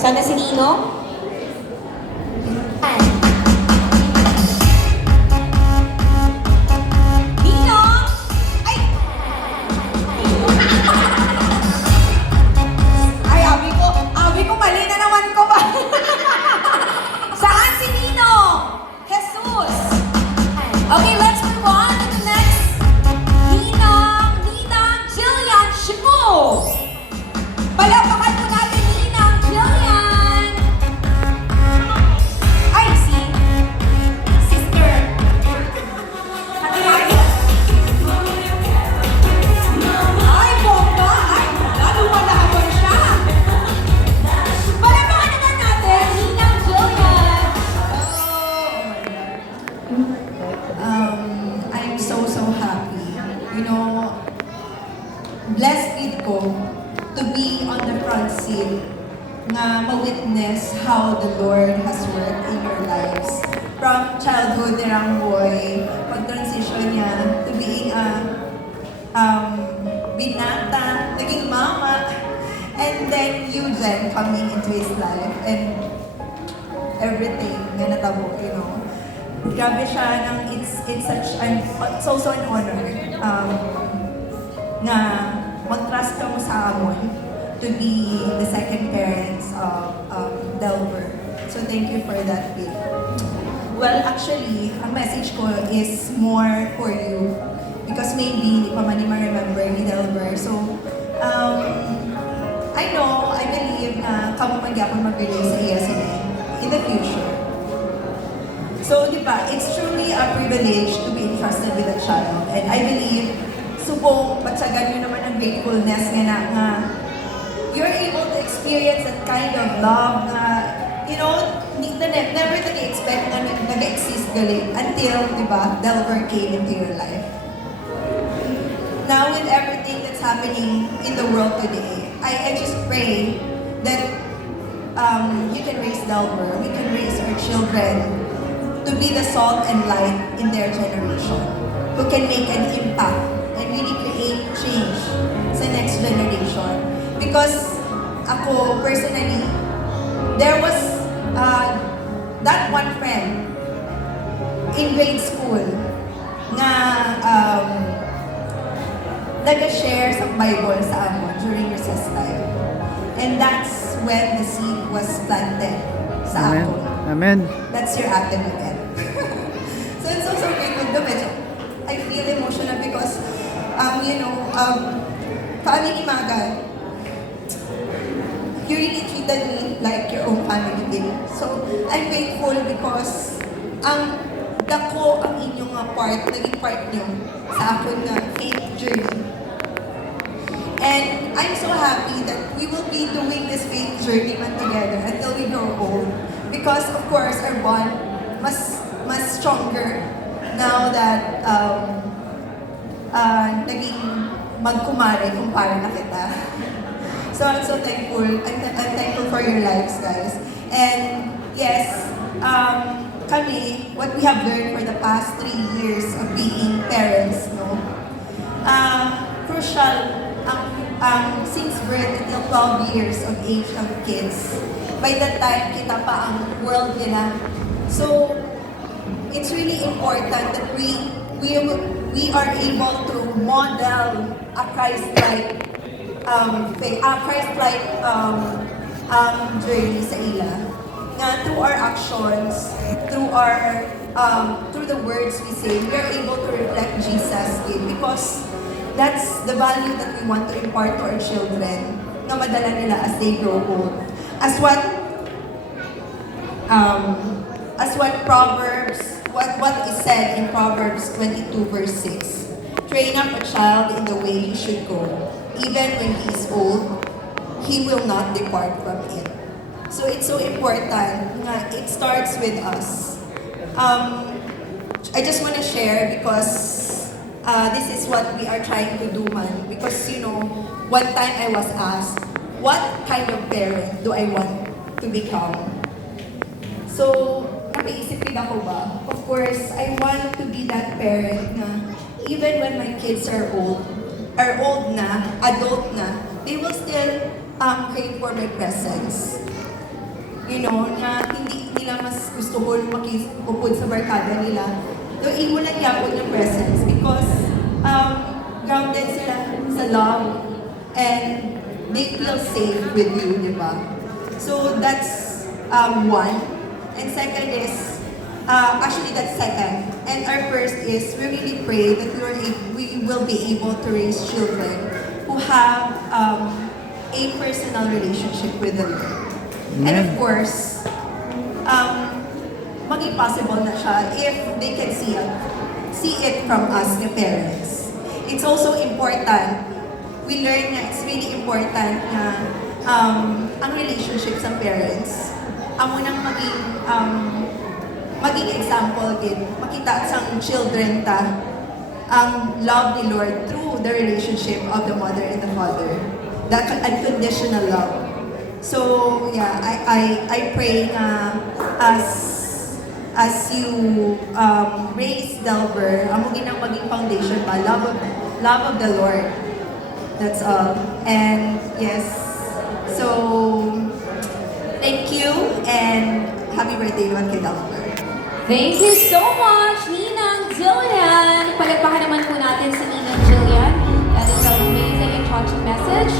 Sana si Ninong? Ninong! Ay! Ay, abi ko, mali na naman ko ba? Saan si Ninong? Jesus! Okay, let's move on to the next. Ninang Jillian Shimu! Palapakan po natin Ninang Jillian! Ay, si Sister. Ay, bomba! Ay, lumalaban siya! Palapakan naman natin Ninang Jillian! I'm so happy. You know, blessed gid ko to be on the front seat nga ma-witness how the Lord has worked in your lives. From childhood, derang boy, pag-transition niya to being a binata, naging mama, and then you then coming into his life and everything nga natabo, you know. Grabe siya ng it's also an honor na mag-trust ka mo sa amon to be the second parents of Delver. So thank you for that gift. Well, actually, ang message ko is more for you because maybe hindi pa man ma-remember ni Delver. So, I know, I believe na kamo magyapon mag-relay sa ESNN in the future. So, di ba, it's truly a privilege to be entrusted with a child. And I believe, subong, patsagan nyo naman ang gratefulness nga you're able to experience that kind of love na, you know, never nag-expect na nag-exist gali until, di ba, Delver came into your life. Now, with everything that's happening in the world today, I just pray that you can raise Delver, we can raise our children to be the salt and light in their generation, who can make an impact and really create change sa next generation. Because ako, personally, there was that one friend in grade school na nag-share sa Bible sa amon during recess time. And that's when the seed was planted sa Amen. ako. Amen. That's your anthem again. So it's so grateful to medyo I feel emotional because, you know, kami ni Magan, you really treated me like your own family din. So I'm grateful because ang dako ang inyong naging part nyo sa akong faith journey. And I'm so happy that we will be doing this faith journey man together until we grow old. Because of course our bond mas stronger now that naging kumpare na kita. So I'm so thankful. I'm thankful for your lives, guys. And yes, kami, what we have learned for the past 3 years of being parents, no, crucial since birth until 12 years of age of kids. By that time, kita pa ang world nila. So, it's really important that we are able to model a Christ-like journey sa ila. Nga through our actions, through the words we say, we are able to reflect Jesus because that's the value that we want to impart to our children na madala nila as they grow old. As what is said in Proverbs 22 verse 6. Train up a child in the way he should go. Even when he is old, he will not depart from it. So it's so important nga it starts with us. I just want to share because this is what we are trying to do, man. Because, you know, one time I was asked, what kind of parent do I want to become? So, napaisip din ako ba? Of course, I want to be that parent na even when my kids are old na, adult na, they will still crave for my presence. na hindi nila mas gusto ko makipupod sa barkada nila. So, imo lang yapon yung presence because grounded sila sa love and they feel safe with you, di ba? So, that's one. And second is, actually that's second. And our first is, we really pray that we will be able to raise children who have a personal relationship with the Lord. And of course, maging possible na siya if they can see it from us, the parents. It's also important, we learn na it's really important na ang relationship sa parents, ang unang maging example din, makita sa children ang love ni Lord through the relationship of the mother and the father. That unconditional love. So, yeah, I pray na as you raise Delver, ang maging foundation pa, love of the Lord. That's all. And yes, so thank you and happy birthday naman kay Delver. Thank you so much, Ninang Jillian. Palagpakan naman po natin si Ninang Jillian. That is an amazing and touching message.